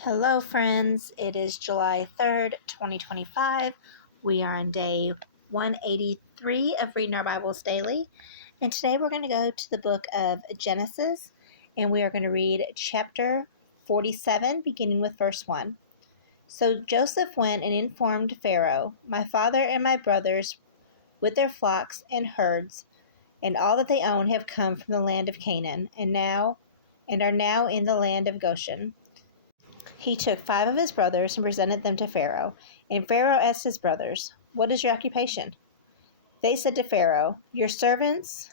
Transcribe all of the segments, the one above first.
Hello, friends. It is July 3rd, 2025. We are on day 183 of Reading Our Bibles Daily. And today we're going to go to the book of Genesis, and we are going to read chapter 47, beginning with verse 1. So Joseph went and informed Pharaoh, "My father and my brothers, with their flocks and herds, and all that they own, have come from the land of Canaan, and are now in the land of Goshen." He took 5 of his brothers and presented them to Pharaoh. And Pharaoh asked his brothers, "What is your occupation?" They said to Pharaoh, "Your servants,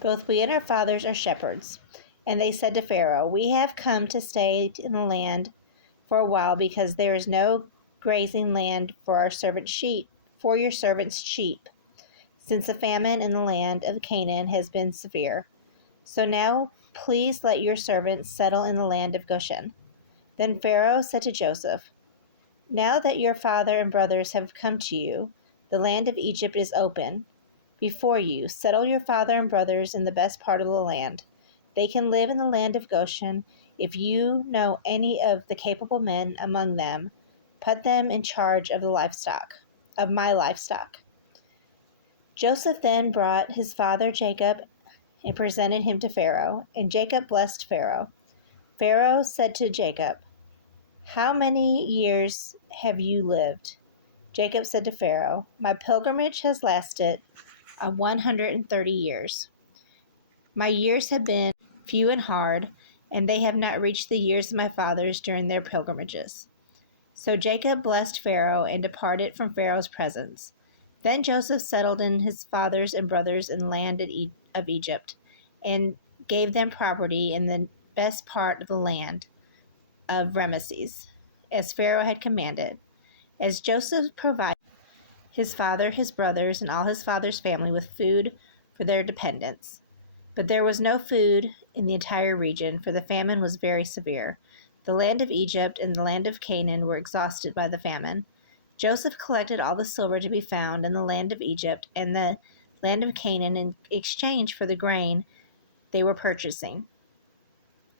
both we and our fathers, are shepherds." And they said to Pharaoh, "We have come to stay in the land for a while because there is no grazing land for your servants' sheep, since the famine in the land of Canaan has been severe. So now please let your servants settle in the land of Goshen." Then Pharaoh said to Joseph, "Now that your father and brothers have come to you, the land of Egypt is open before you. Settle your father and brothers in the best part of the land. They can live in the land of Goshen. If you know any of the capable men among them, put them in charge of my livestock." Joseph then brought his father Jacob and presented him to Pharaoh, and Jacob blessed Pharaoh. Pharaoh said to Jacob, "How many years have you lived?" Jacob said to Pharaoh, "My pilgrimage has lasted 130 years. My years have been few and hard, and they have not reached the years of my fathers during their pilgrimages." So Jacob blessed Pharaoh and departed from Pharaoh's presence. Then Joseph settled in his fathers and brothers in the land of Egypt, and gave them property in the best part of the land of Ramesses, as Pharaoh had commanded. As Joseph provided his father, his brothers, and all his father's family with food for their dependents. But there was no food in the entire region, for the famine was very severe. The land of Egypt and the land of Canaan were exhausted by the famine. Joseph collected all the silver to be found in the land of Egypt and the land of Canaan in exchange for the grain they were purchasing.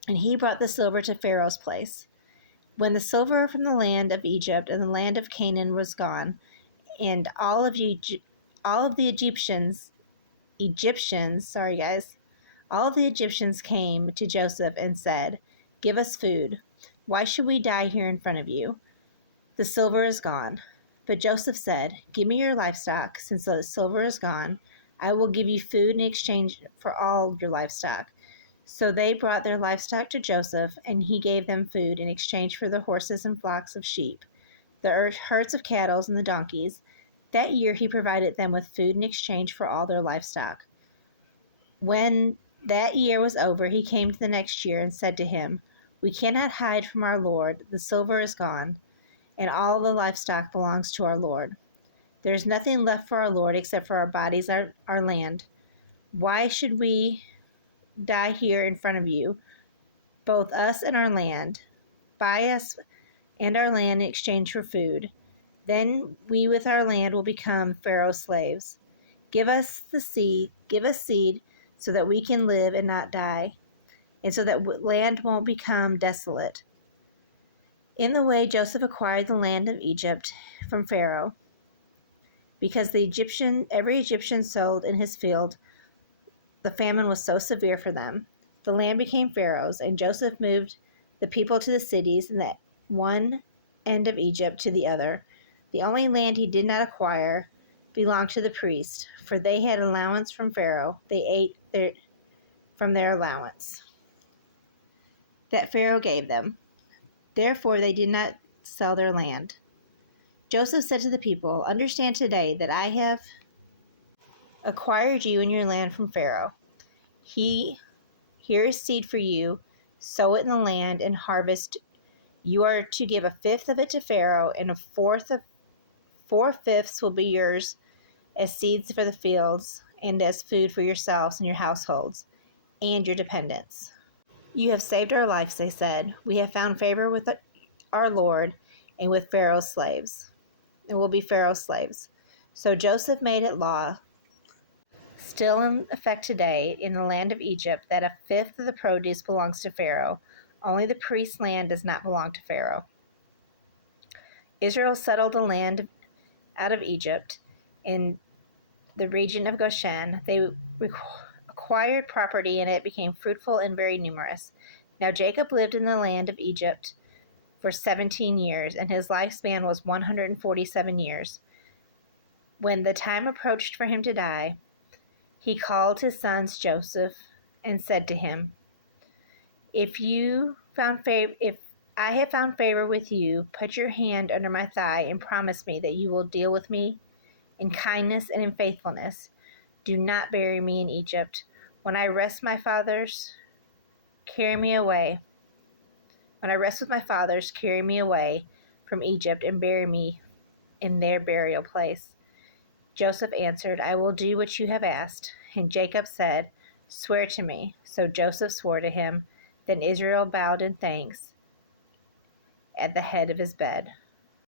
And he brought the silver to Pharaoh's place. When the silver from the land of Egypt and the land of Canaan was gone, and all of the Egyptians, all of the Egyptians came to Joseph and said, "Give us food. Why should we die here in front of you? The silver is gone." But Joseph said, "Give me your livestock. Since the silver is gone, I will give you food in exchange for all your livestock." So they brought their livestock to Joseph, and he gave them food in exchange for the horses and flocks of sheep, the herds of cattle, and the donkeys. That year he provided them with food in exchange for all their livestock. When that year was over, he came to the next year and said to him, "We cannot hide from our Lord. The silver is gone, and all the livestock belongs to our Lord. There is nothing left for our Lord except for our bodies, our land. Why should we die here in front of you, both us and our land? Buy us and our land in exchange for food. Then we with our land will become Pharaoh's slaves. Give us seed so that we can live and not die, and so that land won't become desolate." In the way, Joseph acquired the land of Egypt from Pharaoh, because every Egyptian sold in his field. The famine was so severe for them. The land became Pharaoh's, and Joseph moved the people to the cities in that one end of Egypt to the other. The only land he did not acquire belonged to the priests, for they had allowance from Pharaoh. They ate from their allowance that Pharaoh gave them. Therefore they did not sell their land. Joseph said to the people, "Understand today that I have acquired you and your land from Pharaoh. Here is seed for you. Sow it in the land and harvest. You are to give a fifth of it to Pharaoh, and 4/5 will be yours as seeds for the fields and as food for yourselves and your households and your dependents." "You have saved our lives," they said. "We have found favor with our Lord and with Pharaoh's slaves, and will be Pharaoh's slaves." So Joseph made it law, still in effect today in the land of Egypt, that 1/5 of the produce belongs to Pharaoh, Only the priest's land does not belong to Pharaoh. Israel settled the land out of Egypt in the region of Goshen. They acquired property and it became fruitful and very numerous. Now Jacob lived in the land of Egypt for 17 years, and his lifespan was 147 years. When the time approached for him to die, he called his sons Joseph and said to him, If I have found favor with you, put your hand under my thigh and promise me that you will deal with me in kindness and in faithfulness. Do not bury me in Egypt. When I rest with my fathers, carry me away from Egypt and bury me in their burial place. Joseph answered, I will do what you have asked. And Jacob said, Swear to me. So Joseph swore to him. Then Israel bowed in thanks at the head of his bed.